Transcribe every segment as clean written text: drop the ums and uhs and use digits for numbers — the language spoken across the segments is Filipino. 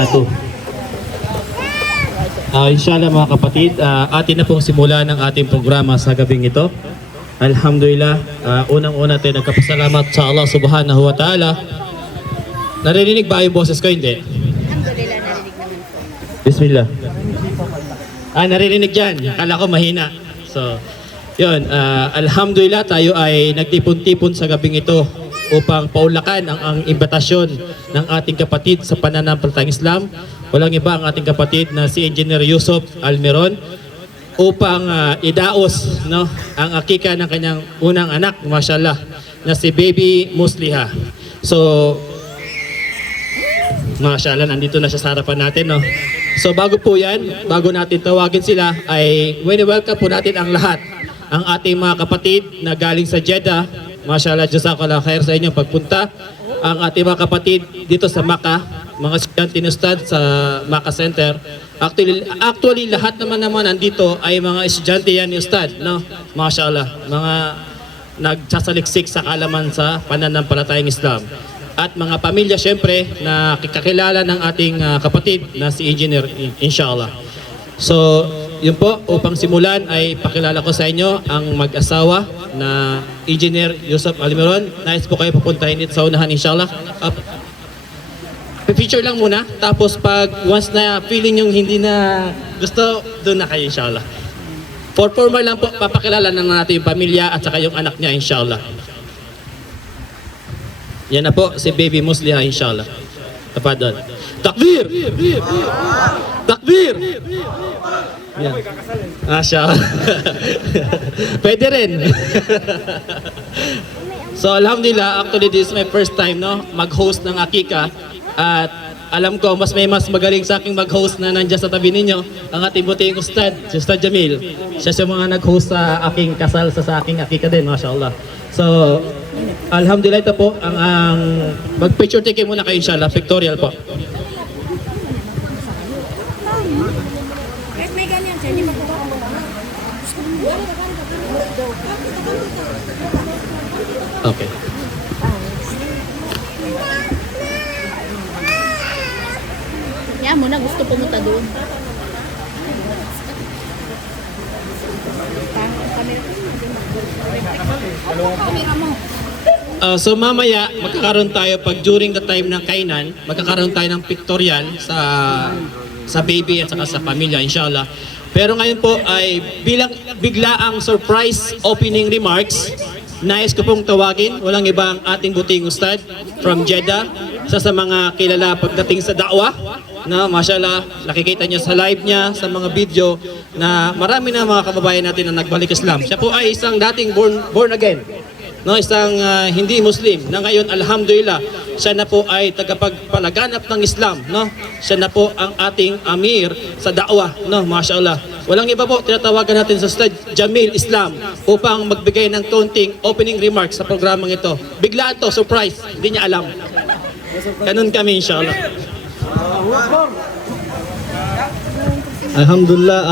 Ito. Inshallah mga kapatid, atin na pong simula ng ating programa sa gabing ito. Alhamdulillah, unang-una tayo nagkapasalamat sa Allah subhanahu wa ta'ala. Naririnig ba yung boses ko? Hindi. Alhamdulillah, narinig naman po. Bismillah. Naririnig dyan. Akala ko mahina. So, yun. Alhamdulillah, tayo ay nagtipon-tipon sa gabing ito upang paulakan ang imbitasyon ng ating kapatid sa pananampalatayang Islam. Walang iba ang ating kapatid na si Engineer Yusuf Almeron upang idaos ang akika ng kanyang unang anak, mashallah, na si Baby Musliha. So, mashallah, nandito na siya sa harapan natin. So, bago po yan, bago natin tawagin sila, ay welcome po natin ang lahat. Ang ating mga kapatid na galing sa Jeddah, mashallah, jazakallah khair sa inyong pagpunta. Ang ating mga kapatid dito sa Makkah, mga estudyante ni Ustad sa Makkah Center. Actually lahat naman nandito ay mga estudyante yan ni Ustad, no? Mashallah, mga nagsasaliksik sa kaalaman sa pananampalatayang Islam. At mga pamilya syempre na kakilala ng ating kapatid na si Engineer, inshallah. So, yun po, upang simulan ay pakilala ko sa inyo ang mag-asawa na Engineer Yusuf Almeron. Nice po kayo pupuntahin dito sa unahan, inshallah. Picture lang muna, tapos pag once na feeling yung hindi na gusto, doon na kayo, inshallah. For formal lang po, papakilala na natin yung pamilya at saka yung anak niya, inshallah. Yan na po, si Baby Musliha, inshallah. Tapadon. Takbir! Takbir! Yan. Siya. Pwede rin. So, alhamdulillah, actually this is my first time mag-host ng akika. At alam ko, mas magaling sa aking mag-host na nandiyan sa tabi ninyo, ang ating buting Ustad, si Ustad Jamil. Siya sa mga nag-host sa aking kasal sa aking akika din, mashallah. So, alhamdulillah, ito po, ang mag-picture taking muna kayo, inshallah, pictorial po. Kahit may ganyan siya, hindi magpapagawa. Okay. Yan muna, gusto pumunta doon. Kamera mo. So mamaya, magkakaroon tayo pag during the time ng kainan, magkakaroon tayo ng pictorial sa baby at saka sa pamilya, inshallah. Pero ngayon po ay biglaang surprise opening remarks. Nais ko pong tawagin, walang iba ang ating buting Ustad from Jeddah, sa mga kilala pagdating sa da'wah, na mashallah, nakikita niyo sa live niya, sa mga video, na marami na mga kababayan natin na nagbalik Islam. Siya po ay isang dating born again, isang hindi Muslim, na ngayon alhamdulillah, siya na po ay tagapagpalaganap ng Islam, Siya na po ang ating amir sa da'wah, mashallah. Walang iba po, tinatawagan natin sa Ustad Jamil Islam upang magbigay ng kaunting opening remarks sa programang ito. Biglaan to, surprise, hindi niya alam. Ganun kami, inshallah. Alhamdulillah.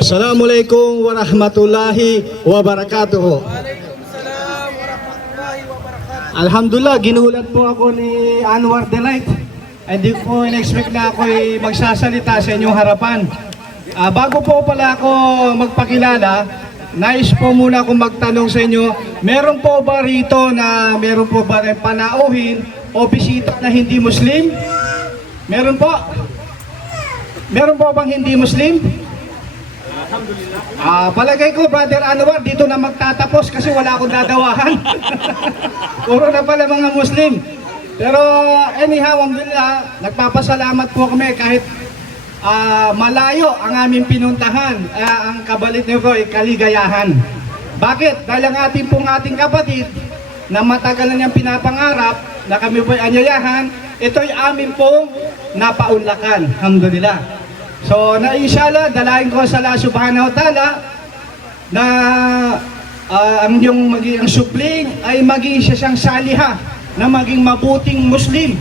Assalamualaikum warahmatullahi wabarakatuh. Alhamdulillah, ginulat po ako ni Anwar Delight. Hindi po in-expect na ako magsasalita sa inyong harapan. Bago po pala ako magpakilala, nais po muna akong magtanong sa inyo, meron po ba rito na meron po ba rin panauhin o bisita na hindi Muslim? Meron po? Meron po bang hindi Muslim? Palagay ko, Brother Anwar, dito na magtatapos kasi wala akong dadawahan. Puro na pala mga Muslim. Pero anyhow, alhamdulillah, nagpapasalamat po kami kahit malayo ang aming pinuntahan. Ang kabalit nyo ko ay kaligayahan. Bakit? Dahil ang ating kapatid na matagal na niyang pinapangarap na kami po'y anyayahan, ito'y amin pong napaunlakan. Alhamdulillah. So, na inshallah, dalahin ko sa Allah subhanahu wa ta'ala na ang supling ay maging siya siyang saliha na maging mabuting Muslim.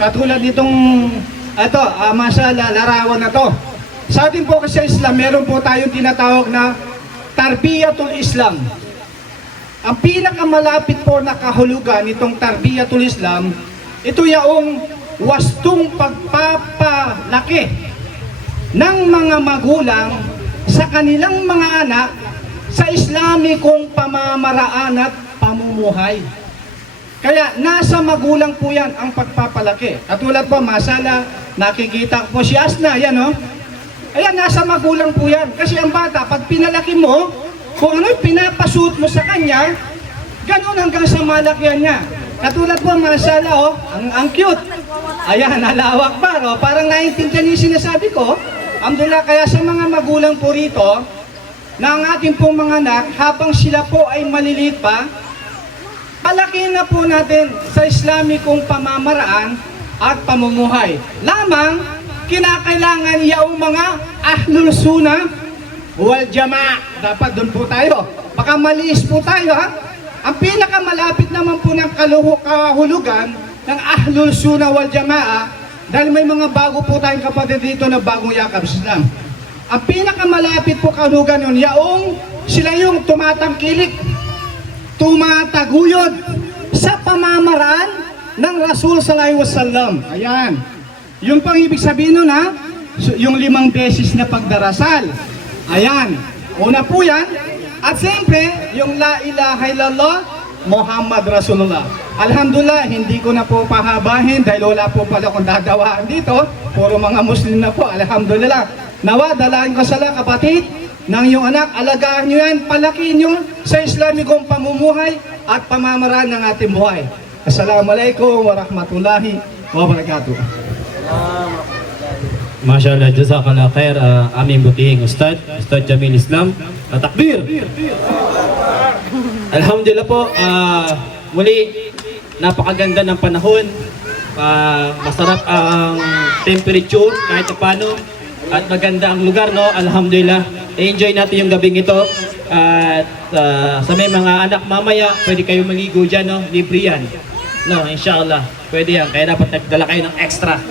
Katulad nitong mashallah, larawan na to. Sa atin po kasi Islam, meron po tayong tinatawag na Tarbiyatul Islam. Ang pinakamalapit po na kahulugan nitong Tarbiyatul Islam, ito yaong wastong pagpapalaki ng mga magulang sa kanilang mga anak sa Islamikong pamamaraan at pamumuhay. Kaya nasa magulang po yan ang pagpapalaki. Katulad po, masala, nakikita ko po si Asna, yan o. Ayan, nasa magulang po yan. Kasi ang bata, pag pinalaki mo, kung ano pinapasuot mo sa kanya, ganun hanggang sa malakihan niya. Katulad po, masala o, ang cute. Ayan, alawak ba, o. Parang naiintindihan niyo yung sinasabi ko. Alhamdulillah, kaya sa mga magulang po rito, na ang ating pong mga anak, habang sila po ay maliliit pa, palakihin na po natin sa Islamikong pamamaraan at pamumuhay. Lamang, kinakailangan yung mga ahlul sunnah wal jamaa. Dapat doon po tayo. Baka maliis po tayo, ha? Ang pinakamalapit naman po ng kahulugan ng ahlul sunnah wal jamaa, dahil may mga bago po tayong kapatid dito na bagong yakap sa Islam. Ang pinakamalapit po kahulugan yun, yaong sila yung tumatangkilik, tumataguyod sa pamamaraan ng Rasul sallallahu alaihi wasallam. Ayan. Yung pang ibig sabihin nun, ha? Yung 5 beses na pagdarasal. Ayan. Una po yan. At siyempre, yung la ilaha illallah Muhammad Rasulullah. Alhamdulillah, hindi ko na po pahabahin dahil wala po pala akong dadawaan dito. Puro mga Muslim na po. Alhamdulillah. Nawa, dalahin ko sala kapatid ng iyong anak, alagaan nyo yan, palakihin nyo sa Islamikong pamumuhay at pamamaraan ng ating buhay. Assalamualaikum warahmatullahi wabarakatuh. Mashallah, jazakallah khair, aming butihing Ustad Jamil Islam. Takbir! Alhamdulillah po, muli, napakaganda ng panahon. Masarap ang temperature kahit paano. At maganda ang lugar, no? Alhamdulillah. Enjoy natin yung gabing ito. At sa may mga anak mamaya, pwede kayo maligo dyan, no? Libre yan. No, inshallah. Pwede yan. Kaya dapat nagdala kayo ng extra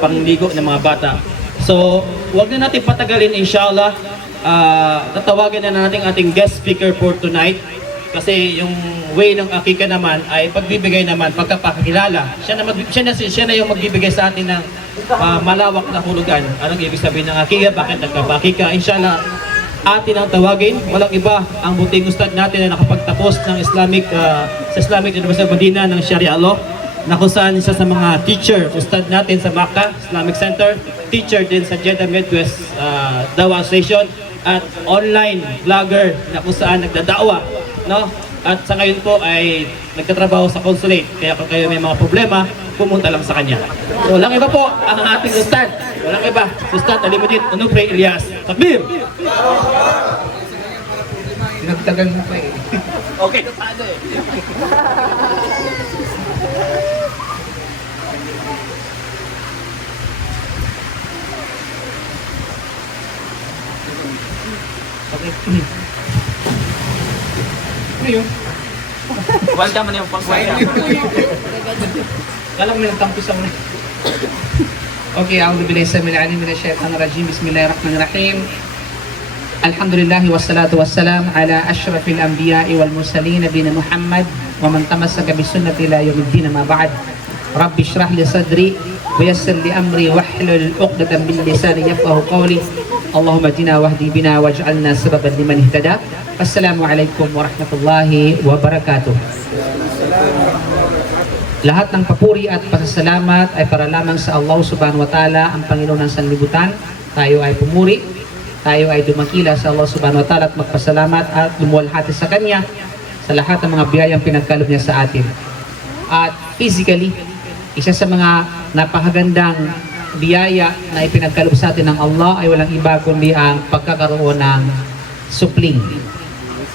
pangligo ng mga bata. So, huwag na natin patagalin, inshallah. Tatawagan na natin ating guest speaker for tonight. Kasi yung way ng akika naman ay pagbibigay naman, pagkapakilala. Siya na yung magbibigay sa atin ng malawak na hulugan. Anong ibig sabihin ng akika? Bakit nagkapakika? Inshallah, atin ang tawagin. Walang iba, ang buting ustad natin na nakapagtapos ng sa Islamic University of Medina ng Sharia Law, na kung saan isa sa mga teacher, ustad natin sa Makkah Islamic Center, teacher din sa Jeddah Midwest Dawah Station, at online vlogger na kung saan nagdadawa, no? At sa ngayon po ay nagtatrabaho sa consulate, kaya kung kayo may mga problema, pumunta lang sa kanya. So, walang iba po ang ating ustad. Walang iba. Ustad Alimuddin Onofre Ilyas. Takbir! Nagtagal mo pa eh. Okay. Paano eh? Okay. Ngayon. Welcome na yung pag-welcome. Kala ko may nagtampo sa una. Okay, a'udhu billahi samil alim minash shaitanir rajim. Bismillahirrahmanirrahim. Alhamdulillah wassalatu wassalam ala asyrafil anbiya'i wal mursalin nabiyina Muhammad wa man tamassaka bi sunnati ila yaumiddin ma ba'd. Rabbi shrah li sadri wa yassir li amri wahlul 'uqdatam min lisani yafqahu qawli. Allahumma hdina wahdi bina waj'alna sababan liman ihtada. Assalamualaikum warahmatullahi wabarakatuh. Lahat ng papuri at pasasalamat ay para lamang sa Allah subhanahu wa ta'ala, ang Panginoon ng sanlibutan. Tayo ay pumuri, tayo ay dumakila sa Allah subhanahu wa ta'ala at magpasalamat at lumuwalhati sa Kanya sa lahat ng mga biyayang pinagkaloob niya sa atin. At physically, isa sa mga napakagandang biyaya na ipinagkaloob sa atin ng Allah ay walang iba kundi ang pagkakaroon ng supling,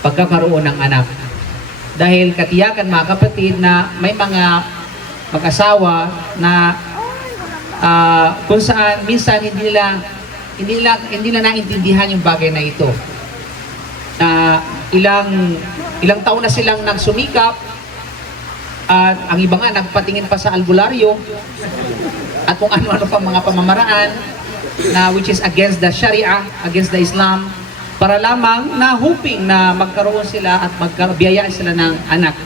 pagkakaroon ng anak. Dahil katiyakan mga kapatid na may mga mag-asawa na kung saan minsan hindi nila naintindihan yung bagay na ito. Na ilang taon na silang nagsumikap at ang iba nga nagpatingin pa sa albularyo at kung ano-ano pang mga pamamaraan na which is against the Sharia, against the Islam, para lamang na hoping na magkaroon sila at magkabiyayaan sila ng anak.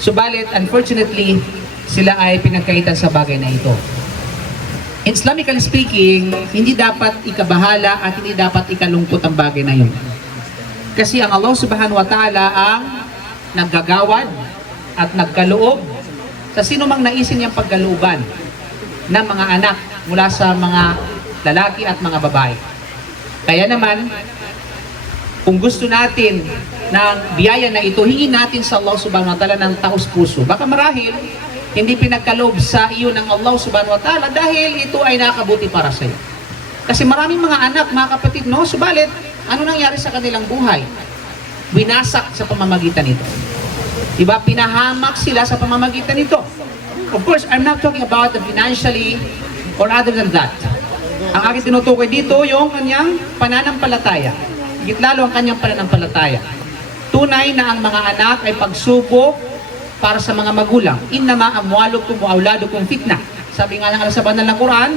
Subalit, unfortunately, sila ay pinagkaitan sa bagay na ito. Islamically speaking, hindi dapat ikabahala at hindi dapat ikalungkot ang bagay na yun. Kasi ang Allah subhanahu wa ta'ala ang naggagawad at nagkaloob sa sino mang naisin niyang pagkalooban ng mga anak mula sa mga lalaki at mga babae. Kaya naman, kung gusto natin ng biyaya na ito, hingin natin sa Allah subhanahu wa ta'ala ng taos puso. Baka marahil, hindi pinagkaloob sa iyo ng Allah subhanahu wa ta'ala dahil ito ay nakabuti para sa iyo. Kasi maraming mga anak, mga kapatid, no? Subalit, ano nangyari sa kanilang buhay? Winasak sa pamamagitan nito. Diba? Pinahamak sila sa pamamagitan nito. Of course, I'm not talking about the financially or other than that. Ang aking tinutukoy dito, yung kanyang pananampalataya. Higit lalo ang kanyang pananampalataya. Tunay na ang mga anak ay pagsubok para sa mga magulang. Innama amwalukum wa auladukum fitnah. Sabi nga ng Allah sa banal na Quran,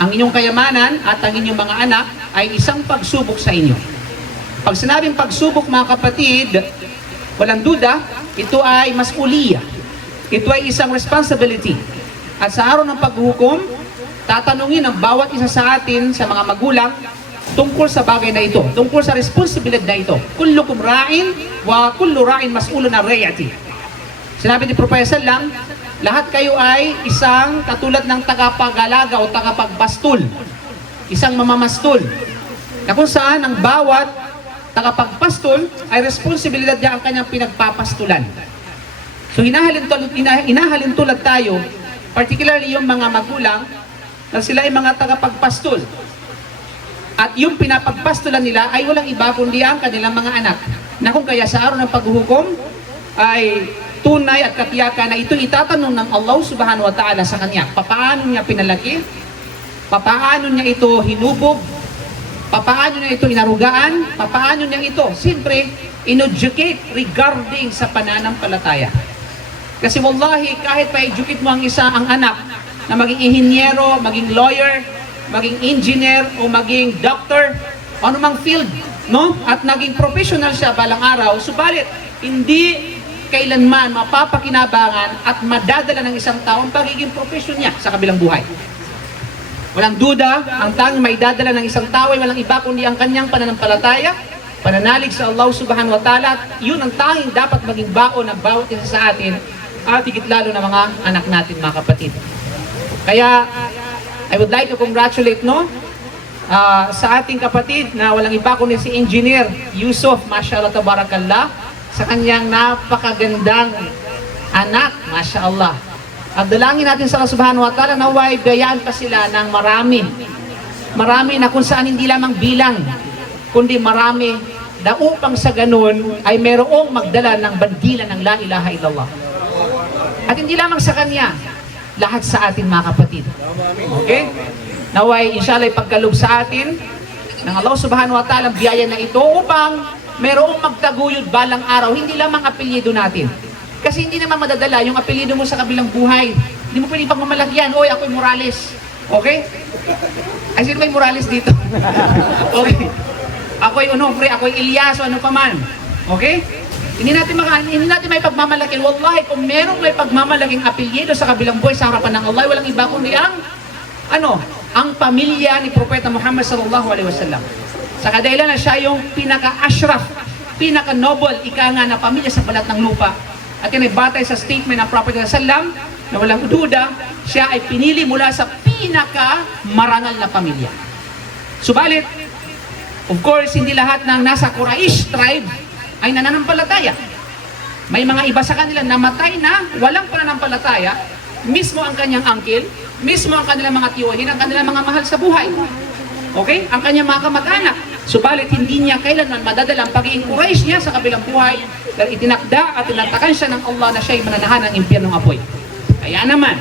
ang inyong kayamanan at ang inyong mga anak ay isang pagsubok sa inyo. Pag sinabing pagsubok, mga kapatid, walang duda, ito ay mas'uliyah. Ito ay isang responsibility. At sa araw ng paghukom, tatanungin ang bawat isa sa atin, sa mga magulang, tungkol sa bagay na ito, tungkol sa responsibilidad na ito. Kullukum ra'in wa kullu ra'in mas'ulun an ra'iyati. Sinabi ni Propeta lang, lahat kayo ay isang katulad ng tagapag-alaga o tagapagpastol. Isang mamamastol. Na kung saan ang bawat tagapagpastol ay responsibilidad niya ang kanyang pinagpapastulan. So hinahalin tulad tayo, particularly yung mga magulang, na sila ay mga tagapagpastol. At yung pinapagpastulan nila ay walang iba kundi ang kanilang mga anak. Na kung kaya sa araw ng paghuhukom ay tunay at katiyakan na ito itatanong ng Allah subhanahu wa ta'ala sa kanya. Papaano niya pinalaki? Papaano niya ito hinubog? Papaano niya ito inarugaan? Papaano niya ito? Siyempre, in-educate regarding sa pananampalataya. Kasi wallahi, kahit pa-educate mo ang anak na maging inhinyero, maging lawyer, maging engineer, o maging doctor, anumang field, no? At naging professional siya balang araw, subalit, hindi kailanman mapapakinabangan at madadala ng isang tao ang pagiging profesyon niya sa kabilang buhay. Walang duda, ang tanging may dadala ng isang tao ay walang iba kundi ang kanyang pananampalataya, pananalig sa Allah subhanahu wa ta'ala, at yun ang tanging dapat maging baon ng bawat isa sa atin at higit lalo na mga anak natin, mga kapatid. Kaya, I would like to congratulate, no? Sa ating kapatid na walang iba kundi si Engineer Yusuf, mashallah tabarakallah, sa kanyang napakagandang anak, mashallah. At dalangin natin sa Allah subhanahu wa ta'ala na naway gayaan pa sila ng marami. Marami na kung saan hindi lamang bilang, kundi marami na upang sa ganun ay merong magdala ng bandilan ng la ilaha illallah. At hindi lamang sa kanya, lahat sa atin, mga kapatid. Okay? Naway, inshallah, pagkaloob sa atin ng Allah subhanahu wa ta'ala biyaya na ito upang merong magtaguyod balang araw, hindi lamang apelyido natin. Kasi hindi naman madadala yung apelyido mo sa kabilang buhay. Hindi mo pwede pagmamalagyan, oy, ako'y Morales. Okay? Ay, sino may Morales dito? Okay. Ako'y Onofre, ako'y Elias, o ano pa man. Okay? Hindi natin may pagmamalaking. Wallahi, kung merong may pagmamalaking apelyido sa kabilang buhay sa harapan ng Allah, walang iba kundi ang pamilya ni Propeta Muhammad sallallahu alaihi wasallam. Sa kadahilan na siya yung pinaka-ashraf, pinaka-noble, ika nga na pamilya sa balat ng lupa. At yan ay batay sa statement ng Prophet sallam na walang duda, siya ay pinili mula sa pinaka-marangal na pamilya. Subalit, of course, hindi lahat ng nasa Quraysh tribe ay nananampalataya. May mga iba sa kanila namatay na walang pananampalataya, mismo ang kanyang uncle, mismo ang kanilang mga tiyuhin, ang kanilang mga mahal sa buhay. Okay? Ang kanyang mga kamag-anak. Subalit, hindi niya kailanman madadala ang pagiging Quraysh niya sa kabilang buhay dahil itinakda at tinatakan siya ng Allah na siya'y mananahan ng impyernong apoy. Kaya naman,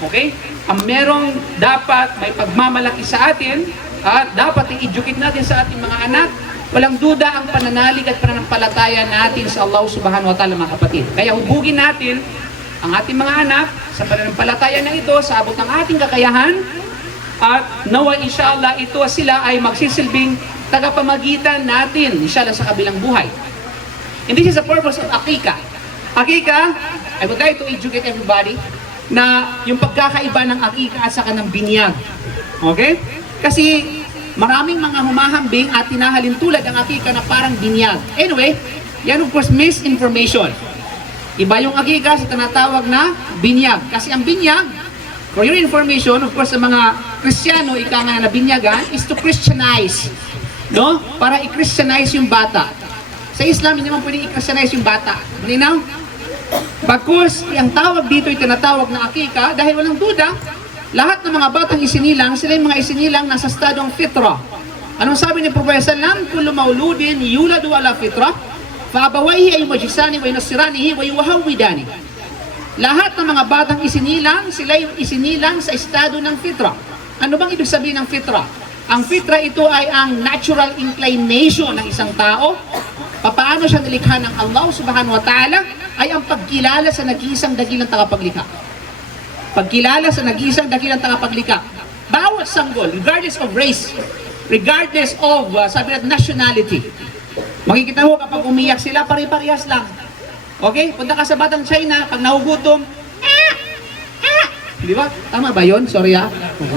okay? Ang merong dapat may pagmamalaki sa atin at dapat i-educate natin sa ating mga anak, walang duda ang pananalig at pananampalataya natin sa Allah subhanahu wa ta'ala, mga kapatid. Kaya hubugin natin ang ating mga anak sa pananampalataya na ito sa abot ng ating kakayahan at nawa inshallah ito sila ay magsisilbing tagapamagitan natin inshallah sa kabilang buhay. And this is the purpose of Akika. Akika, I would like to educate everybody. na yung pagkakaiba ng akika at saka ng binyag. Okay? Kasi maraming mga humahambing at tinahalin tulad ang akika na parang binyag. Anyway, yan of course misinformation. Iba yung akika sa tinatawag na binyag. Kasi ang binyag, for your information, of course, sa mga Kristiyano, ika nga na binyagan, is to Christianize. No? Para i-Christianize yung bata. Sa Islam, hindi naman pwede i-Christianize yung bata. Malinaw? Bagkus, ang tawag dito ay tinatawag na akika dahil walang duda, lahat ng mga batang isinilang, sila yung mga isinilang nasa estadong fitra. Anong sabi ni Propeta Sallam? Kullu mauludin yuladu ala fitra, fa-abawayhi ay majisani wa yunasiranihi wa yuwahawidani. Lahat ng mga batang isinilang, sila yung isinilang sa estado ng fitra. Ano bang ibig sabihin ng fitra? Ang fitra ito ay ang natural inclination ng isang tao. Paano siya nilikha ng Allah subhanahu wa ta'ala ay ang pagkilala sa nag-iisang dakilang tagapaglikha. Pagkilala sa nag-iisang dakilang tagapaglikha. Bawat sanggol, regardless of race, regardless of, sabi natin, nationality. Makikita mo kapag umiyak sila, pare-parehas lang. Okay? Punta ka sa batang China, pag nahugutom, di ba? Tama ba yun? Sorry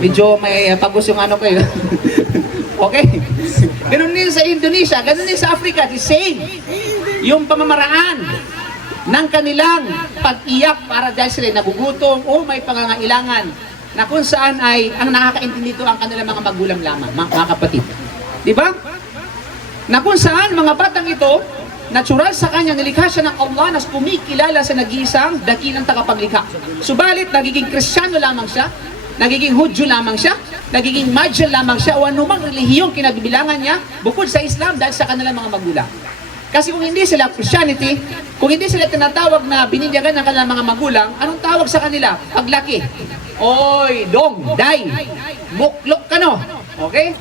medyo may pagos yung ano ko yun. Okay? Ganun din sa Indonesia, ganun din sa Africa, the same. Yung pamamaraan ng kanilang pag-iyak para dahil sila nagugutom o may pangangailangan na kung saan ay ang nakakaintindi dito ang kanilang mga magulang lamang, mga kapatid. Di ba? Na kung saan mga batang ito, natural sa kanya, nilikha siya ng Allah na kumikilala sa nag-iisang dakilang tagapaglikha. Subalit, nagiging Kristiyano lamang siya, nagiging Hudyo lamang siya, nagiging Madyan lamang siya, o anumang relihiyong kinabibilangan niya, bukod sa Islam dahil sa kanilang mga magulang. Kasi kung hindi sila Christianity, kung hindi sila tinatawag na bininyagan ng kanilang mga magulang, anong tawag sa kanila? Paglaki. Oy, dong, day, muklok ka no. Okay?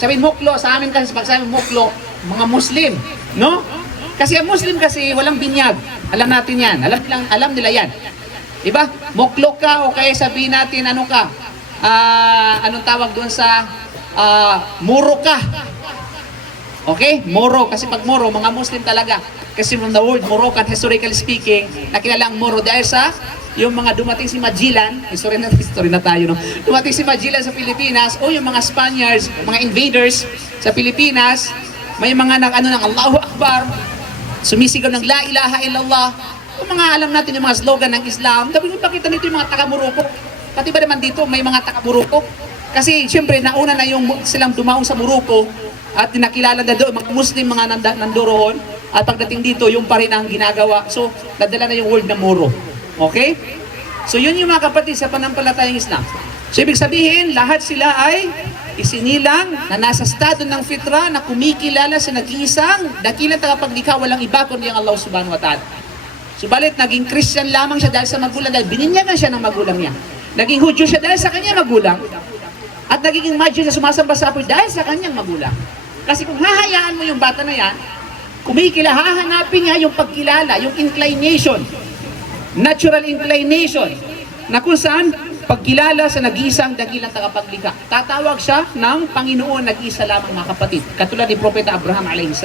Sabihin muklo, sa amin kasi pag sabihin muklo, mga Muslim, no? Kasi ang Muslim kasi walang binyag. Alam natin yan. Alam nila yan. Diba? Muklo ka o kaya sabihin natin ano ka? Anong tawag doon sa muro ka? Okay? Moro. Kasi pag moro, mga Muslim talaga. Kasi from the word Moroccan, historically speaking, nakilala ang moro dahil sa yung mga dumating si Magellan, history na tayo, no? Dumating si Magellan sa Pilipinas o yung mga Spaniards, mga invaders sa Pilipinas, may mga ng Allahu Akbar, sumisigaw ng La ilaha illallah. Yung mga alam natin yung mga slogan ng Islam, dapat yung pakita nito yung mga taga-Morocco. Pati ba naman dito may mga taga-Morocco? Kasi siyempre nauna na yung silang dumaong sa Morocco at nakilala na doon, mga Muslim mga nandoroon, at pagdating dito yung pa rin ang ginagawa. So, nadala na yung word na Moro. Okay? So, yun yung mga kapatid sa panampalatayang Islam. So, ibig sabihin, lahat sila ay isinilang na nasa estado ng fitra na kumikilala sa nag-iisang dakilang tagapaglikha, walang iba kundi ang Allah subhanahu wa ta'ala. Subalit, naging Christian lamang siya dahil sa magulang, dahil bininyagan siya ng magulang niya. Naging Hudyo siya dahil sa kanyang magulang. At naging Madyan siya sumasamba sa apoy dahil sa kanyang magulang. Kasi kung hahayaan mo yung bata na yan, hahanapin niya yung pagkilala, yung inclination, natural inclination, na kung saan pagkilala sa nag-iisang dakilang tagapaglikha. Tatawag siya ng Panginoon nag-iisa lamang, mga kapatid. Katulad ni Propeta Abraham a.s.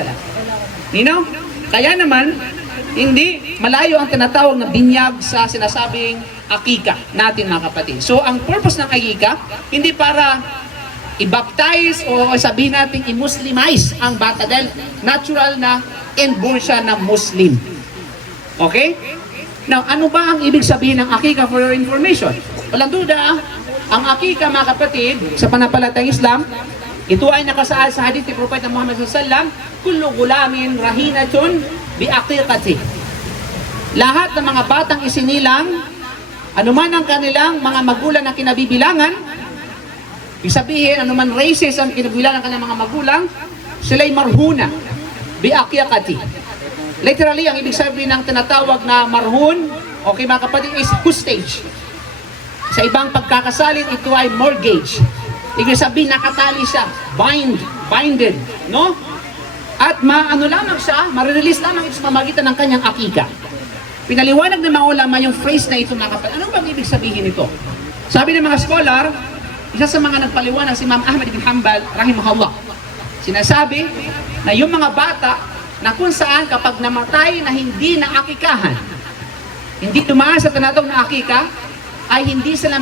Nino? Kaya naman, hindi malayo ang tinatawag na binyag sa sinasabing akika natin, mga kapatid. So, ang purpose ng akika, hindi para i-baptize o sabihin natin i-muslimize ang bata dahil natural na inborn siya na Muslim. Okay? Now, ano ba ang ibig sabihin ng akika for your information? Walang duda, ang akika, mga kapatid, sa panampalatayang Islam, ito ay nakasaad sa hadith ni Propeta Muhammad SAW, kullu gulamin rahinatun bi aqiqati. Lahat ng mga batang isinilang, anuman ang kanilang mga magulang na kinabibilangan, ibig sabihin, anuman races ang kinabibilangan ng kanilang mga magulang, sila'y marhuna bi aqiqati. Literally, ang ibig sabihin ng tinatawag na marhun, okay mga kapatid, is hostage. Sa ibang pagkakasalit, ito ay mortgage. Ibig sabihin, nakatali siya, binded, no? At maano lamang siya, marirelease lamang ito sa pamagitan ng kanyang akika. Pinaliwanag ng mga ulama yung phrase na ito, mga kapatid. Anong bang ibig sabihin ito? Sabi ng mga scholar, isa sa mga nagpaliwanag si Imam Ahmad ibn Hanbal, rahimahullah. Sinasabi na yung mga bata na kung saan kapag namatay na hindi naakikahan, hindi dumaan sa tinatawag na akika, ay hindi sila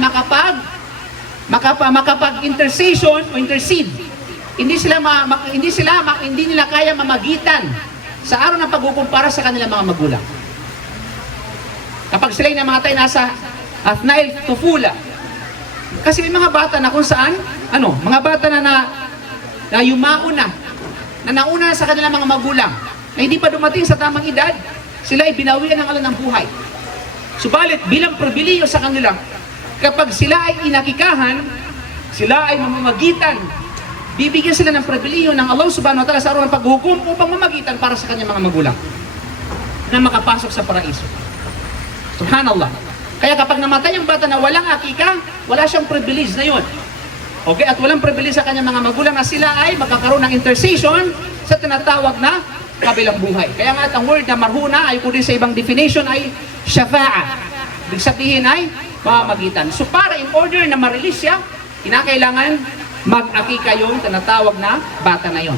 makapag-intercession o intercede. Hindi nila kaya mamagitan sa araw ng pagkukumpara sa kanilang mga magulang. Kapag sila'y namatay nasa Athnail Tufula. Kasi may mga bata na kung saan, mga bata na yumaon na nauna sa kanilang mga magulang, na hindi pa dumating sa tamang edad, sila ay binawian ng alam ng buhay. Subalit, bilang pribileyo sa kanila, kapag sila ay inakikahan, sila ay mamamagitan, bibigyan sila ng pribileyo ng Allah subhanahu wa ta'ala sa araw ng paghukom upang mamagitan para sa kanyang mga magulang na makapasok sa paraiso. Subhanallah. Kaya kapag namatay ang bata na walang akika, wala siyang privilege na yun. Okay? At walang privilege sa kanyang mga magulang na sila ay magkakaroon ng intercession sa tinatawag na kabilang buhay. Kaya nga ang word na marhuna ay kung sa ibang definition ay shafa'a. Ibig sabihin ay mamamagitan. So para in order na ma-release siya, kinakailangan mag-akika yung tinatawag na bata na yon.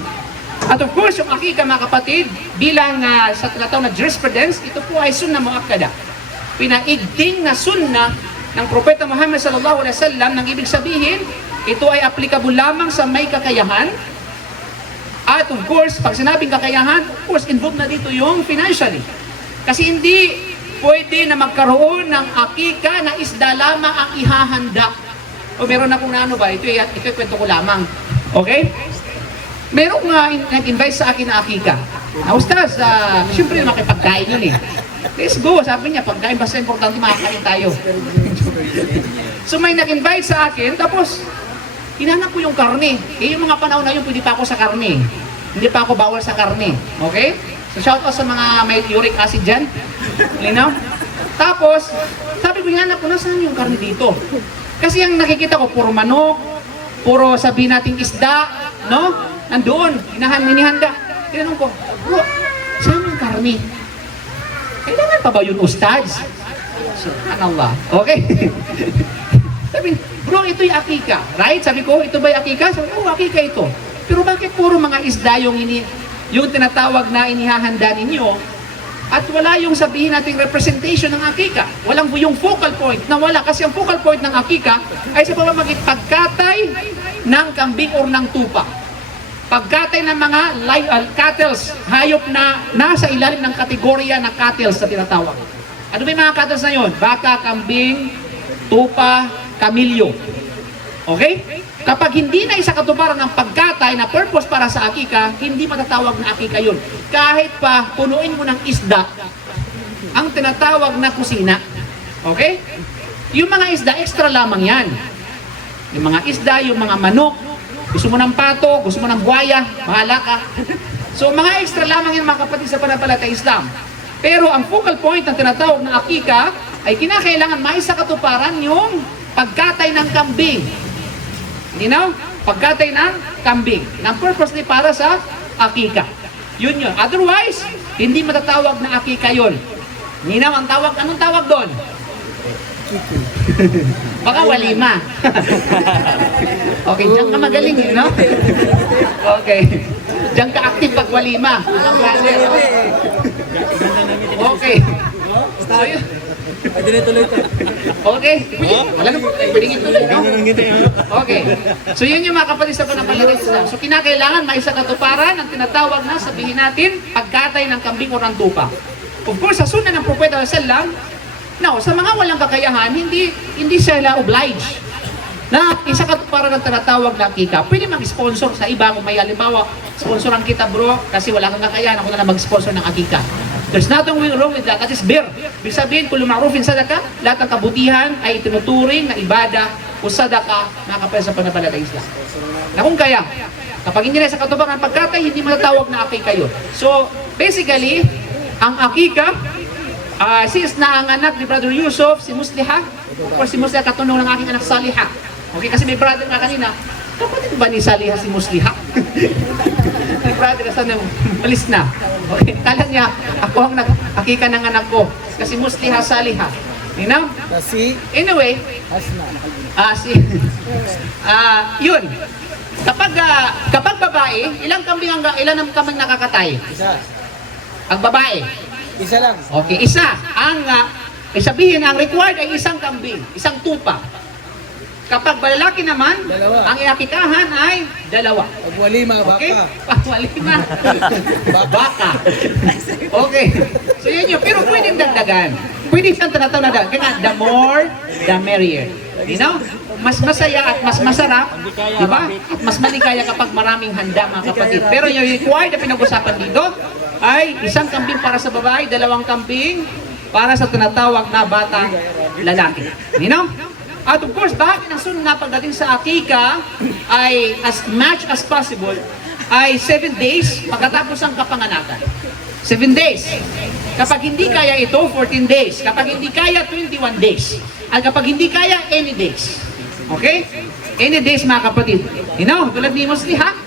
At of course, yung akika mga kapatid, bilang sa tinatawag na jurisprudence, ito po ay sunnah muakkada. Pinaigting na sunnah ng Propeta Muhammad sallallahu alaihi wasallam, nang ibig sabihin, ito ay applicable lamang sa may kakayahan. At of course, pag sinabing kakayahan, of course, involved na dito yung financially. Kasi hindi pwede na magkaroon ng akika na isda lamang ang ihahanda. O meron akong ito kwento ko lamang. Okay? Merong nag-invite sa akin na akika. Ustaz, siyempre makipagkain yun eh. Let's go, sabi niya, pagkain basta importante, makakain tayo. So may nag-invite sa akin, tapos hinanap ko yung karne. Yung mga panahon na yun, pwede pa ako sa karne. Hindi pa ako bawal sa karne. Okay? So shout out sa mga may uric acid dyan. Linaw? Tapos, sabi ko, hinanap ko, nasaan yung karne dito? Kasi ang nakikita ko, puro manok, puro sabihin nating isda, no? Nandoon, inihanda. Tinanong ko, bro, saan yung karne? Kailangan pa ba yun, ustads? Subhanallah. Okay? Sabi, bro, ito'y akika. Right? Sabi ko, ito ba'y akika? Sabi ko, akika ito. Pero bakit puro mga isda yung tinatawag na inihahanda ninyo? At wala yung sabihin nating representation ng akika. Walang yung focal point. Nawala. Kasi ang focal point ng akika ay sa pamamagitan pagkatay ng kambing or ng tupa. Pagkatay ng mga cattles, hayop na nasa ilalim ng kategorya ng cattles na tinatawag. Ano ba yung mga cattles na yun? Baka, kambing, tupa, kamilyo. Okay? Kapag hindi na isa katuparan ng pagkatay na purpose para sa akika, hindi matatawag na akika yun. Kahit pa punuin mo ng isda, ang tinatawag na kusina. Okay? Yung mga isda, extra lamang yan. Yung mga isda, yung mga manok, gusto mo ng pato, gusto mo ng buhaya, bahala ka. So mga extra lamang yan mga kapatid sa pananampalatayang Islam. Pero ang focal point ng tinatawag na akika ay kinakailangan maisa katuparan yung pagkatay ng kambing. You know? Pagkatay ng kambing. Ng purpose ni para sa akika. Yun yun. Otherwise, hindi matatawag na akika yun. You know, anong tawag doon? Baka walima. Okay, diyan ka magaling, you know? Okay. Diyan ka active pag walima. Okay. So, yun. Okay. Wala na po tayo. Pwedeng ituloy, no? Okay. So, yun yung mga kapatid sa pananampalatayang Islam. So, kinakailangan maisa katuparan ang tinatawag na, sabihin natin, pagkatay ng kambing o ng tupa. Of course, sa sunnah ng Propeta sallallahu now, sa mga walang kakayahan, hindi sila obliged na isa katuparan ng tinatawag na akika. Pwede mag-sponsor sa iba kung may halimbawa, sponsoran kita bro, kasi wala kang kakayahan, ako na mag-sponsor ng akika. There's nothing wrong with that. That is bir. Ibig sabihin, kullu ma'rufin sadaka, lahat ng kabutihan ay tinuturing na ibada o sadaka na kapal sa pananampalatayang Islam. Na kung kaya, kapag hindi na sa katuparan ng pagkatay, hindi matatawag na akika yun. So, basically, ang akika, since na ang anak ni Brother Yusuf, si Musliha, or si Musliha katunong ng aking anak Saliha. Okay, kasi may brother nga kanina, kapatid ba ni Saliha si Musliha? May brother na malis na. Okay, kala niya, ako ang nag-akika ng anak ko, kasi Musliha Saliha. You know? Anyway, yun. Kapag babae, ilang kambing nakakatay? Isa. Ang babae? Isa lang. Okay, isa. Ang sabihin, ang required ay isang kambing, isang tupa. Kapag balalaki naman, ang iakikahan ay dalawa. Pag walima, baka. Okay? Pag walima, baka. Okay. So yun yun. Pero pwedeng dagdagan. Pwede siyang tinatawag na dagdagan. Kaya the more, the merrier. You know? Mas masaya at mas masarap, di ba? At mas maligaya kapag maraming handa, mga kapatid. Pero yung required na pinag-usapan dito ay isang kambing para sa babae, dalawang kambing para sa tinatawag na batang lalaki. You know? At of course, bahagi ng sunnah pagdating sa akika ay as much as possible ay 7 days pagkatapos ang kapanganakan. 7 days. Kapag hindi kaya ito, 14 days. Kapag hindi kaya, 21 days. At kapag hindi kaya, any days. Okay? Any days, mga kapatid. You know, tulad ni Musli, ha?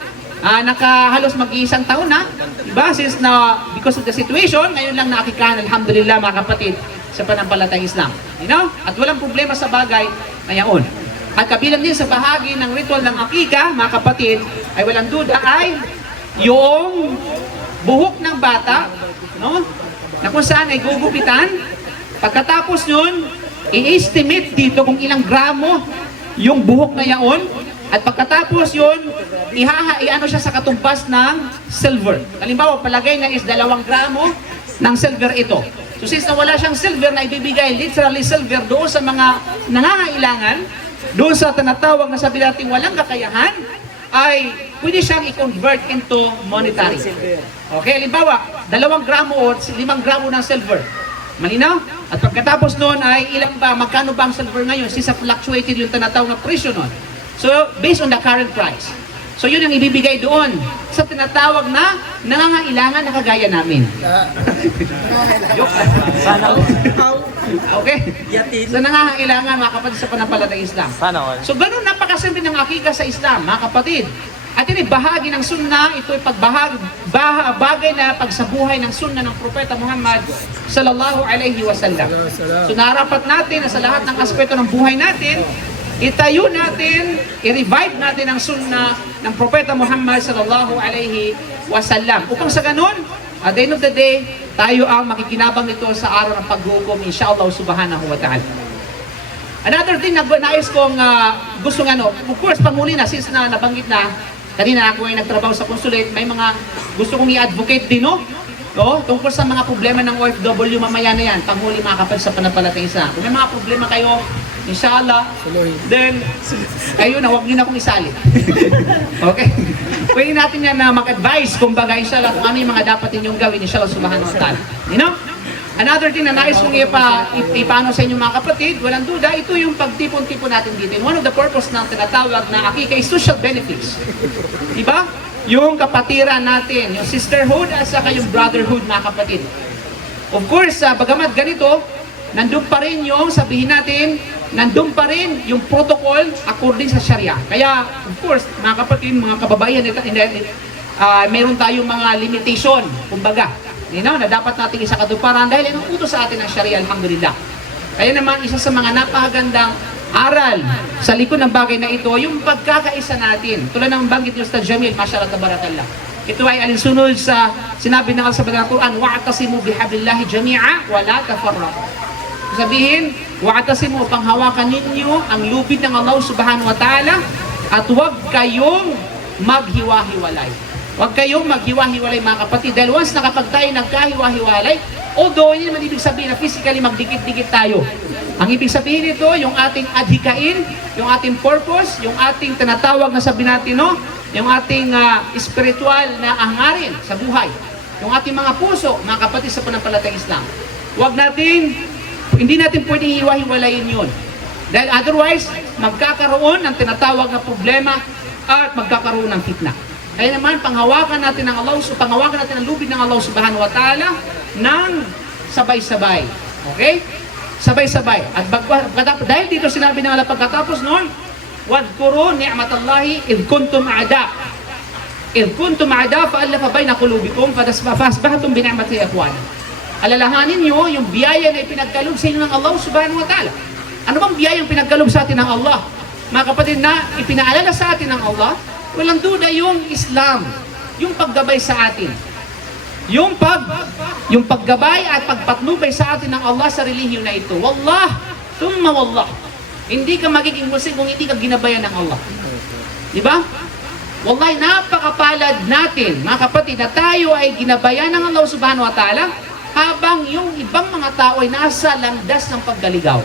Nakahalos mag-iisang taon na. Diba? Since na, because of the situation, ngayon lang naakikahan, alhamdulillah, mga kapatid, sa panampalatayang Islam. You know? At walang problema sa bagay na yaon. At kabilang din sa bahagi ng ritual ng akika, mga kapatid, ay walang duda ay yung buhok ng bata, no? Na kung saan ay gugupitan. Pagkatapos yun, i-estimate dito kung ilang gramo yung buhok na yaon. At pagkatapos yun, i-ano siya sa katumpas ng silver. Halimbawa, palagay na is 2 gramo ng silver ito. So since wala siyang silver na ibibigay, literally silver doon sa mga nangangailangan, doon sa tinatawag na sabi natin walang kakayahan, ay pwede siyang i-convert into monetary. Okay, halimbawa, 2 gramo o 5 gramo ng silver. Malinaw? At pagkatapos noon ay ilang ba, magkano ba ang silver ngayon? Since fluctuated yung tinatawag na presyo noon. So, based on the current price. So, yun ang ibibigay doon sa tinatawag na nangangailangan na kagaya namin. Joke lang. Okay? So, nangangailangan, mga kapatid, sa panampalatayang Islam. So, ganun napakasimple ng akika sa Islam, mga kapatid. At yun ay bahagi ng sunnah, ito ay bagay na pagsabuhay ng sunnah ng Propeta Muhammad sallallahu alaihi wasallam. So, narapat natin na sa lahat ng aspeto ng buhay natin, itayo natin, i-revive natin ang sunnah ng Propeta Muhammad sallallahu alaihi wasallam. Upang sa ganun, at the end of the day, tayo ang makikinabang nito sa araw ng paghukom, insyaAllah subhanahu wa ta'ala. Another thing na nais kong gusto of course, panghuli na, since na nabanggit na, kanina ako ay nagtrabaho sa consulate, may mga gusto kong i-advocate din, no? Tungkol sa mga problema ng OFW, mamaya na yan, panghuli mga kapatid sa panampalatayang Islam. Kung may mga problema kayo, inshallah, then, kayo na, huwag nyo na akong isali. Okay? Pwede natin yan na mag-advise, kumbaga, inshallah, kung ano yung mga dapat ninyong gawin, inshallah, subhanahu wa ta'ala. You know? Another thing na nais kong ipano sa inyo mga kapatid, walang duda, ito yung pagtipon-tipon natin dito. And one of the purpose ng tinatawag na akika is social benefits. Diba? Yung kapatiran natin, yung sisterhood at saka yung brotherhood, mga kapatid. Of course, bagamat ganito, nandun pa rin yung, sabihin natin, nandun pa rin yung protocol according sa Sharia. Kaya, of course, mga kapatid, mga kababayan, meron tayong mga limitation, kumbaga, na dapat natin isakatuparan dahil yung utos sa atin ng Sharia, alhamdulillah. Kaya naman, isa sa mga napakagandang aral sa likod ng bagay na ito, yung pagkakaisa natin. Tulad ng banggit ni Ustad Jamil, mashallah tabarakallah. Ito ay alinsunod sa sinabi ng Allah sa Banal Quran, wa'tasimu bihablillahi jami'a wa la tafarraqu. Sabihin, wa'tasimu, panghawakan ninyo ang lubid ng Allah subhanahu wa ta'ala at huwag kayong maghiwa-hiwalay. Huwag kayong maghiwa-hiwalay, mga kapatid. Dahil once na kapag tayo nagkahiwa-hiwalay, although yun naman ibig sabihin na physically magdikit-dikit tayo. Ang ibig sabihin nito, yung ating adhikain, yung ating purpose, yung ating tinatawag na sabi natin, no? Yung ating spiritual na hangarin sa buhay. Yung ating mga puso, mga kapatid sa panampalatayang Islam. Huwag natin, hindi natin pwedeng hiwa-hiwalayin yun. Dahil otherwise, magkakaroon ng tinatawag na problema at magkakaroon ng fitna. Kaya naman, panghawakan natin ang Allah, panghawakan natin ang lubid ng Allah subhanahu wa ta'ala ng sabay-sabay. Okay? Sabay-sabay. At dahil dito sinabi ng Allah pagkatapos noon, وَاذْكُرُوا نِعْمَةَ اللَّهِ إِذْ كُنْتُمْ أَعْدَاءَ إِذْ كُنْتُمْ أَعْدَاءَ فَأَلَّفَ بَيْنَ قُلُوبِكُمْ فَأَصْبَحْتُمْ بِنِعْمَتِهِ إِخْوَانًا. Alalahanin nyo yung biyaya na ipinagkaloob sa inyo ng Allah subhanahu wa ta'ala. Ano bang biyayang pinagkaloob sa atin ng Allah? Mga kapatid, na ipinaalala sa atin ng Allah, walang duda yung Islam, yung paggabay sa atin. yung paggabay at pagpatnubay sa atin ng Allah sa relihiyon na ito. Wallah, thumma wallah. Hindi ka magiging Muslim kung hindi ka ginabayan ng Allah. Di ba? Wallahi, napakapalad natin, mga kapatid, na tayo ay ginabayan ng Allah subhanahu wa ta'ala habang yung ibang mga tao ay nasa landas ng paggaligaw.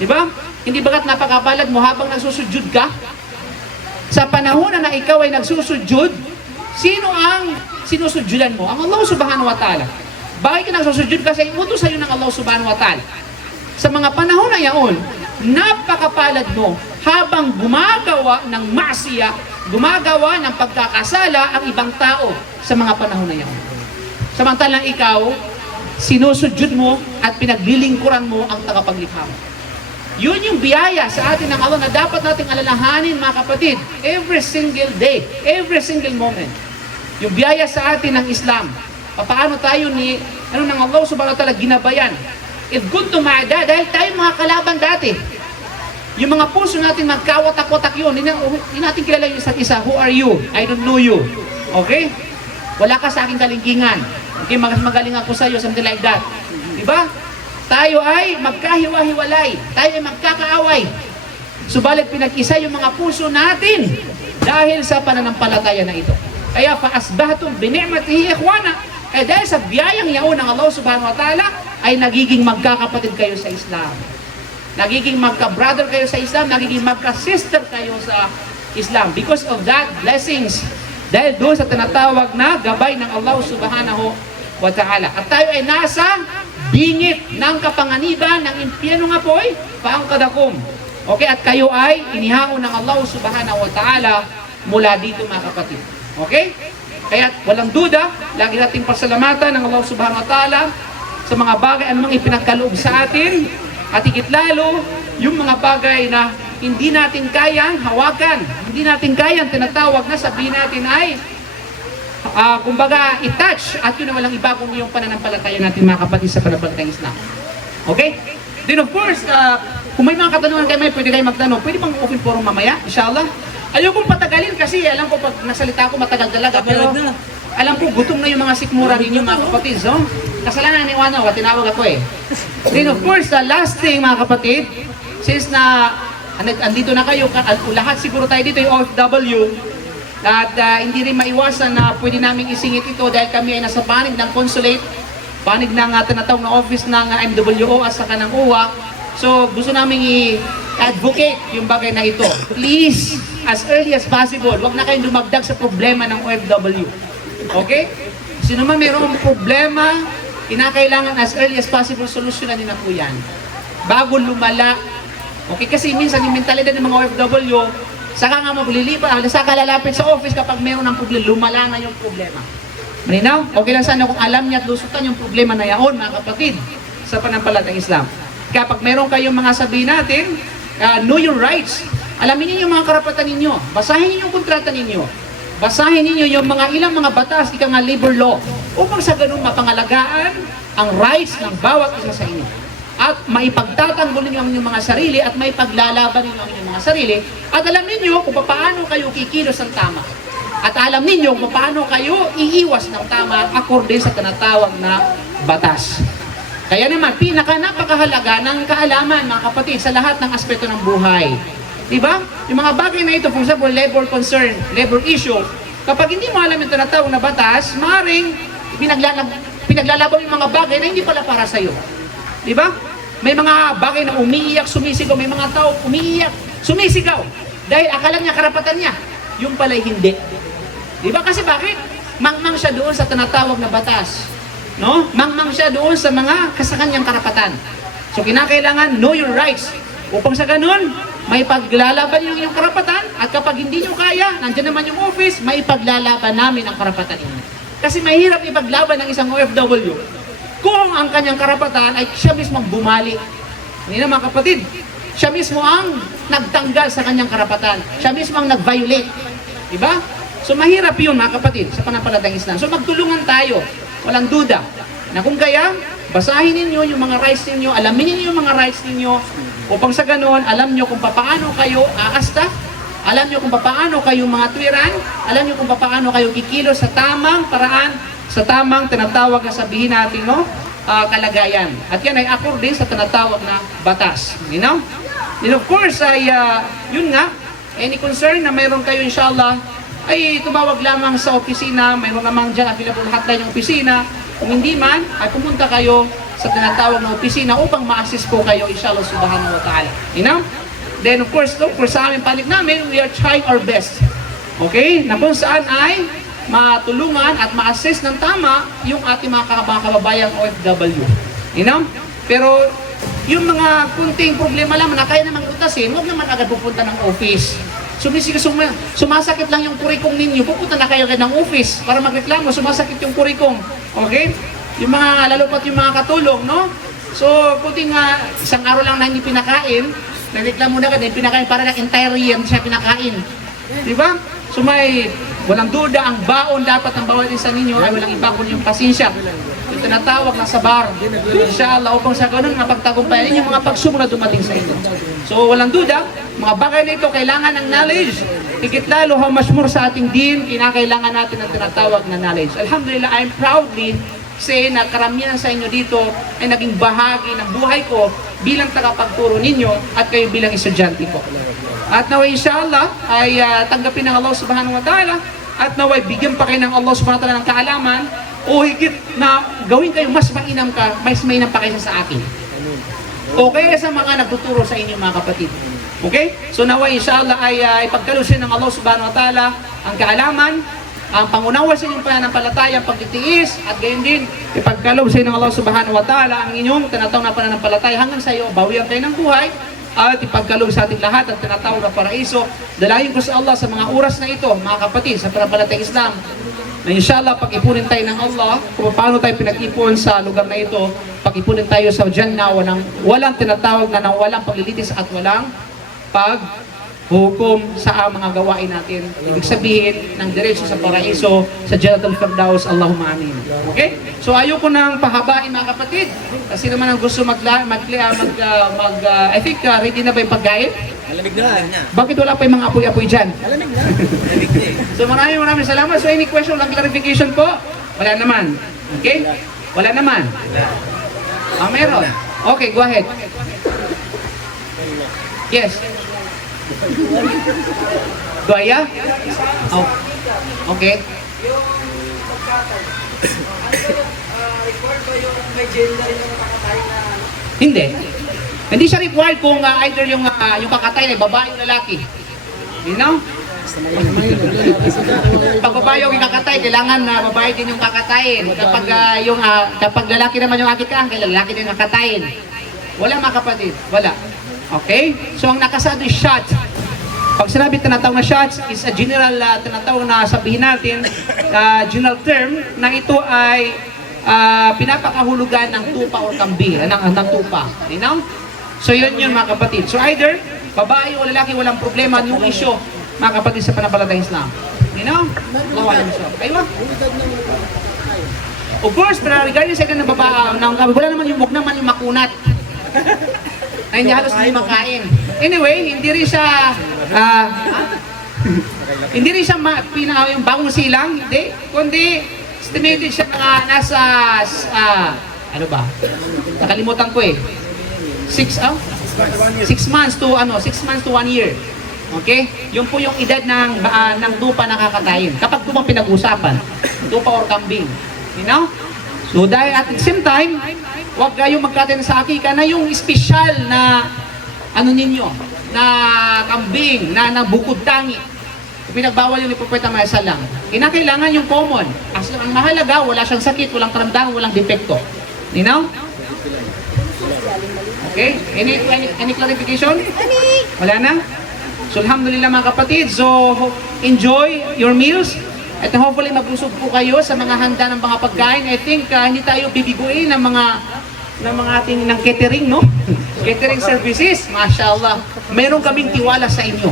Di ba? Hindi bagat napakapalad mo habang nagsusujud ka? Sa panahon na ikaw ay nagsusujud, sino ang sinusujudan mo? Ang Allah subhanahu wa ta'ala. Bakit ka nagsusujud? Kasi iutos sa'yo ng Allah subhanahu wa ta'ala. Sa mga panahon na yaon, napakapalad mo habang gumagawa ng masiya, gumagawa ng pagkakasala ang ibang tao sa mga panahon na yaon. Samantalang ikaw, sinusujud mo at pinaglilingkuran mo ang tagapaglikha mo. Yun yung biyaya sa atin ng Allah na dapat nating alalahanin, mga kapatid, every single day, every single moment. Yung biyaya sa atin ng Islam. Paano tayo ng Allah subhanahu wa ta'ala ginabayan? If kuntum ma'ada, dahil tayo mga kalaban dati. Yung mga puso natin magkawatak-watak yun. Hindi natin kilala yung isa't isa. Who are you? I don't know you. Okay? Wala ka sa aking kalingkingan. Okay, magaling ako sa iyo, something like that. Diba? Tayo ay magkahiwa-hiwalay. Tayo ay magkakaaway. Subalit pinag-isa yung mga puso natin dahil sa pananampalataya na ito. Kaya fa-asbahtum bini'matihi ikhwana. Kaya dahil sa biyayang yaon ng Allah subhanahu wa ta'ala ay nagiging magkakapatid kayo sa Islam. Nagiging magka-brother kayo sa Islam, nagiging magka-sister kayo sa Islam. Because of that, blessings. Dahil doon sa tinatawag na gabay ng Allah subhanahu wa ta'ala. At tayo ay nasa bingit ng kapanganiban ng impyerno nga po ay paangkadakum. Okay, at kayo ay inihaon ng Allah subhanahu wa ta'ala mula dito, mga kapatid. Okay? Kaya walang duda, lagi nating pasalamatan ng Allah subhanahu wa ta'ala sa mga bagay anumang ipinagkaloob sa atin, at higit lalo yung mga bagay na hindi natin kayang hawakan, hindi natin kayang tinatawag na sabihin natin ay kumbaga i-touch, at yun na walang iba kung yung pananampalataya natin, mga kapatid, sa pananampalatayang Islam. Okay? Then of course, kung may mga katanungan kayo, pwede kayo magtanong. Pwede bang open forum mamaya? Inshallah. Ayokong patagalin kasi alam ko pag nasalita ko matagal talaga. Pero alam ko gutom na yung mga sikmura ninyo, mga kapatid. So, kasalanan ni Wano, tinawag ako eh. Then of course, the last thing, mga kapatid, since na andito na kayo, lahat siguro tayo dito yung OFW, at hindi rin maiwasan na pwede namin isingit ito dahil kami ay nasa panig ng consulate, panig ng tinatawag na office ng MWO at saka ng UWA. So gusto namin i-advocate yung bagay na ito. Please, as early as possible, wag na kayong dumagdag sa problema ng OFW. Okay? Sino man mayroong problema, kinakailangan as early as possible, solusyonan din na po yan. Bago lumala. Okay? Kasi minsan yung mentalidad ng mga OFW, saka nga maglilipat, saka lalapit sa office kapag meron ng problema, lumala na yung problema. Malinaw? Okay lang sana kung alam niya at lusutan yung problema na yaon, mga kapatid, sa panampalatayang Islam. Kaya pag meron kayong mga sabihin natin, know your rights. Alamin niyo yung mga karapatan ninyo. Basahin niyo yung kontrata ninyo. Basahin niyo yung mga ilang mga batas, ika nga labor law, upang sa ganun mapangalagaan ang rights ng bawat isa sa inyo. At maipagtatanggol ninyo ang inyong mga sarili at maipaglalaban ninyo ang inyong mga sarili. At alam niyo kung paano kayo kikilos ng tama. At alam ninyo kung paano kayo iiwas ng tama akorde sa tinatawag na batas. Kaya naman, napakahalaga ng kaalaman, mga kapatid, sa lahat ng aspeto ng buhay. Diba? Yung mga bagay na ito, for example, labor concern, labor issue, kapag hindi mo alam yung tinatawag na batas, maaaring pinaglalaban yung mga bagay na hindi pala para sa'yo. Diba? May mga bagay na umiiyak, sumisigaw, may mga tao umiiyak, sumisigaw, dahil akala niya karapatan niya, yung pala'y hindi. Diba? Kasi bakit? Mangmang siya doon sa tinatawag na batas. No? Mangmang siya doon sa mga kasakanyang karapatan. So kinakailangan know your rights. Upang sa ganun, may paglalaban yung iyong karapatan, at kapag hindi nyo kaya, nandiyan naman yung office, may paglalaban namin ang karapatan ninyo. Kasi mahirap ipaglaban ng isang OFW kung ang kanyang karapatan ay siya mismo ang bumalik. Hindi na, mga kapatid, siya mismo ang nagtanggal sa kanyang karapatan. Siya mismo ang nag-violate. Diba? So mahirap yun, mga kapatid, sa panampalatayang Islam. So magtulungan tayo. Walang duda na kung kaya, basahin ninyo yung mga rights ninyo, alamin ninyo yung mga rights ninyo, upang sa ganoon, alam nyo kung paano kayo aasta, alam nyo kung paano kayo mga tuwiran, alam nyo kung paano kayo kikilos sa tamang paraan sa tamang tinatawag na sabihin natin, no, kalagayan. At yan ay according sa tinatawag na batas. You know? And of course, ay yun nga, any concern na mayroon kayo inshallah, ay tumawag lamang sa opisina, mayroon namang dyan available hotline ng opisina. Kung hindi man, ay pumunta kayo sa tinatawag na opisina upang ma-assist po kayo inshallah subhanahu wa ta'ala. You know? Then of course, sa aming panig namin, we are trying our best. Okay? Na kung saan ay matulungan at ma-assist ng tama yung ating mga kababayang OFW. You know? Pero yung mga kunting problema lang na kaya namang utasin, huwag naman agad pupunta ng office. Sumasakit lang yung kurikong ninyo, pupunta na kayo agad ng office para magreklamo, sumasakit yung kurikong. Okay? Yung mga, lalo pat yung mga katulong, no? So, kunting isang araw lang na hindi pinakain, nagreklamo na agad, pinakain para lang entire year siya pinakain. Di ba? So may walang duda, ang baon dapat ng bawat isa ninyo ay walang iba kundi yung pasensya. Yung tinatawag na sabar. Inshallah, upang sa ganun mapagtagumpayan ninyo mga pagsubok na dumating sa inyo. So walang duda, mga bagay na ito kailangan ng knowledge. Higit lalo, how much more sa ating din, kinakailangan natin ang tinatawag na knowledge. Alhamdulillah, I'm proudly say na karamihan sa inyo dito ay naging bahagi ng buhay ko bilang tagapagturo ninyo at kayo bilang estudyante ko. At naway inshallah ay tanggapin ng Allah subhanahu wa ta'ala at naway bigyan pa kayo ng Allah subhanahu wa ta'ala ng kaalaman o higit na gawin kayo mas mainam ka, mas mainam pa kayo sa akin. O kaya sa mga nagtuturo sa inyo mga kapatid. Okay? So naway inshallah ay ipagkalusin ng Allah subhanahu wa ta'ala ang kaalaman, ang pangunawa sa inyong pananampalataya, ang pagtitiis, at gayon din, ipagkalob sa inyo ng Allah subhanahu wa ta'ala ang inyong tinatawag na pananampalataya hanggang sa iyo, bawian kayo ng buhay, at ipagkaloob sa ating lahat ang tinatawag na paraiso. Dalangin ko sa Allah sa mga oras na ito, mga kapatid, sa pananampalatayang Islam, na inshallah pag-ipunin tayo ng Allah, kung paano tayo pinag-ipon sa lugar na ito, pag-ipunin tayo sa Jannah, walang tinatawag na walang paglilitis at walang paghukom sa mga gawain natin. Ibig sabihin, ng diretso sa paraiso, sa Jannatul Firdaus, Allahumma amin. Okay? So ayoko nang pahabain mga kapatid. Kasi naman ang gusto I think ready na ba yung pagkain? Malamig na. Bakit wala pa yung mga apoy-apoy dyan? Malamig na. Malamig na eh. So maraming salamat. So any question lang clarification po? Wala naman. Okay? Wala naman. Meron. Okay, go ahead. Yes. Goya? Oh. Okay. Hindi. Hindi siya required kung either yung kakatay na babae o lalaki. You know? Pag babae yung kakatay, kailangan na babae din yung kakatayin. Kapag lalaki naman yung akikang, kailangan lalaki din yung kakatayin. Wala mga kapatid. Wala. Okay? So ang nakasado is shot. Pag sinabi tinatawag na shots is a general tinatawag na sabihin natin general term na ito ay pinapakahulugan ng tupa o kambing, ng tupa. You know? So yun mga kapatid. So either babae o lalaki walang problema yung issue mga kapatid sa pananampalatayang Islam. You know? Aywa. Of course, pero regarding sa ng babae, wala naman yung makunat. Ay, hindi halos hindi makain. Anyway, hindi rin siya yung bagong silang, hindi. Kundi, estimated siya mga nasa, ano ba? Nakalimutan ko eh. 6 months to 1 year. Okay? Yun po yung edad ng tupa na kakatayin. Kapag tupang pinag-usapan, tupa or kambing. You know? So dahil at the same time, huwag kayong magkatayin sa akika na yung special na ninyo, na kambing, na bukod tangi. Pinagbawal yung ipupweta mayasa lang. Kinakailangan yung common. As ang mahalaga, wala siyang sakit, walang karamdaman, walang depekto. You know? Okay? Any clarification? Wala na? So alhamdulillah mga kapatid, so enjoy your meals. At hopefully magbusog po kayo sa mga handa ng mga pagkain. I think hindi tayo bibiguin ng mga ating ng catering, no? Catering services, mashallah. Meron kaming tiwala sa inyo.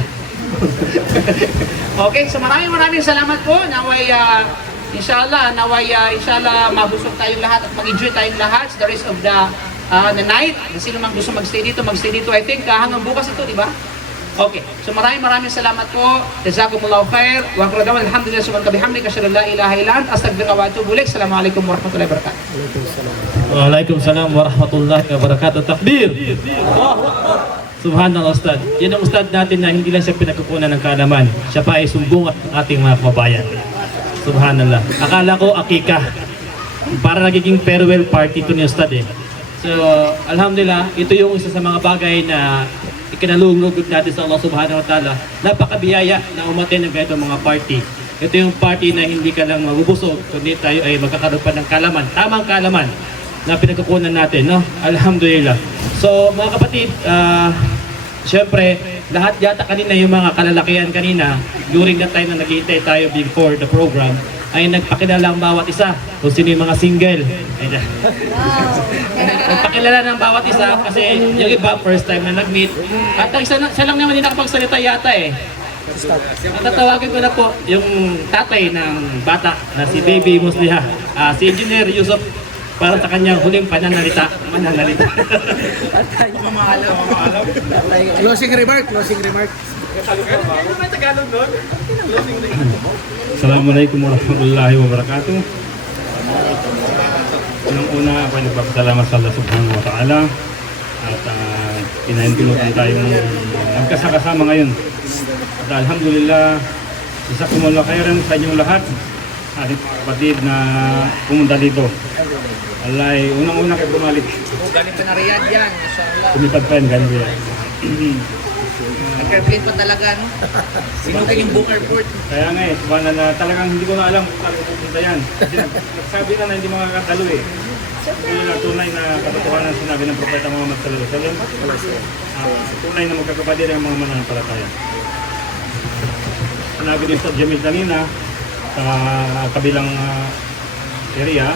Okay, so maraming salamat po. Naway inshallah mabusog tayong lahat at mag-enjoy tayong lahat the rest of the night. Sino mang gusto magstay dito. I think hanggang bukas ito, di ba? Okay, so maraming salamat po. Jazakumullahu khair. Wa akhiru da'wana alhamdulillah subhanaka bihamdika asyhadu an la ilaha illa anta astaghfiruka wa atubu ilaik. Assalamualaikum warahmatullahi wabarakatuh. Waalaikumsalam warahmatullahi wabarakatuh. Takbir! Subhanallah, Ustad. Yan ang Ustad natin na hindi lang siya pinagkukunan ng kaalaman. Siya pa ay sumbong at ating mga kababayan. Subhanallah. Akala ko akika. Para nagiging farewell party to ni Ustad eh. So, alhamdulillah, ito yung isa sa mga bagay na ikinalulugod natin sa Allah Subhanahu wa Ta'ala. Napakabiyaya na umaten ng ganitong mga party. Ito yung party na hindi ka lang mabubusog, kundi tayo ay magkakaroon pa ng kalaman, tamang kalaman na pinagkukunan natin, no? Alhamdulillah. So, mga kapatid, syempre, lahat yata kanina yung mga kalalakihan kanina, during that time na naghihintay tayo before the program, ay nagpakilala ang bawat isa kung sino yung mga single. Nagpakilala ng bawat isa kasi yung iba first time na nag-meet. At isa lang naman din nakapagsalita yata eh. Tatawagin ko na po yung tatay ng bata na si Baby Musliha, si Engineer Yusuf, para sa kanyang huling pananalita. Closing remark. Assalamualaikum warahmatullahi wabarakatuh. Unang-una ako ay nagpapasalamat sa Allah subhanahu wa ta'ala at pinahintulutan tayong nagkasakasama ngayon. At alhamdulillah, jazakumullahu khairan sa inyong lahat, ating kapatid na pumunta dito. Allah ay unang-una kayo bumalik. Galing pa na Riyadh yan, inshallah. Tumipad pa yan, ganun yan. Nag-airplane pa talaga, no? Sinugin yung book airport. Kaya nga eh, subhanallah, talagang hindi ko na alam kung saan pupunta yan. Kasi nagsabi na hindi makakadalo eh. Yun ang tunay na katotohanan sinabi ng Propeta Muhammad sallallahu alaihi wasallam. Tunay na magkakapatid ang mga mananampalataya. Sinabi ni Ustad Jamil kanina sa kabilang area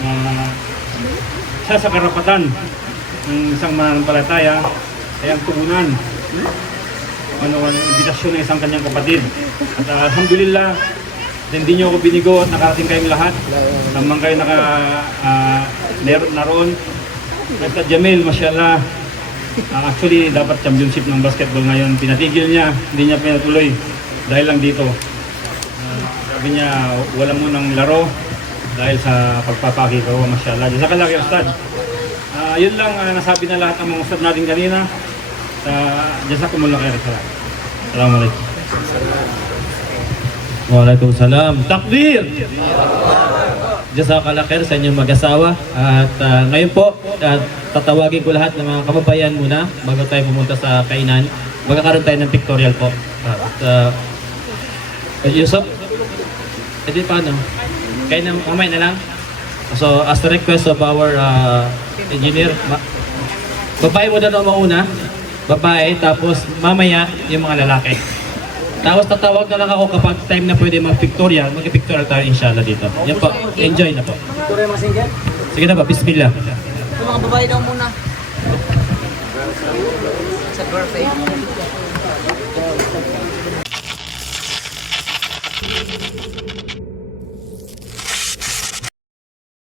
na siya sa karapatan ng isang mananampalataya ay ang tugunan ang imbitasyon ng isang kanyang kapatid. At alhamdulillah, hindi niyo ako binigo at nakarating kayong lahat. Tamang kayo naroon. Ustad Jamil, mashallah, actually dapat championship ng basketball ngayon. Pinatigil niya, hindi niya pinatuloy dahil lang dito. Sabi niya, wala mo ng laro dahil sa pagpapaki ko, mashallah. Jazakallah kay Ustad. Yun lang nasabi na lahat ng mga Ustad natin kanina. Jazakumullah khair. Assalamualaikum. Waalaikumsalam. Takbir! Jazakallah khair sa inyong mag-asawa. At ngayon po, tatawagin ko lahat ng mga kababayan muna bago tayo pumunta sa kainan. Magkakaroon tayo ng pictorial po. Yusuf? Edi paano? Kainan mamay na lang? So, as the request of our engineer, babae mo na mauna. Babae, tapos mamaya yung mga lalaki. Tapos tatawag na lang ako kapag time na pwede mag-pictorial. Mag-pictorial tayo inshallah dito. Yan po, enjoy na po. Picture mga single? Sige na ba, bismillah. Ito mga babae daw muna. Sa birthday.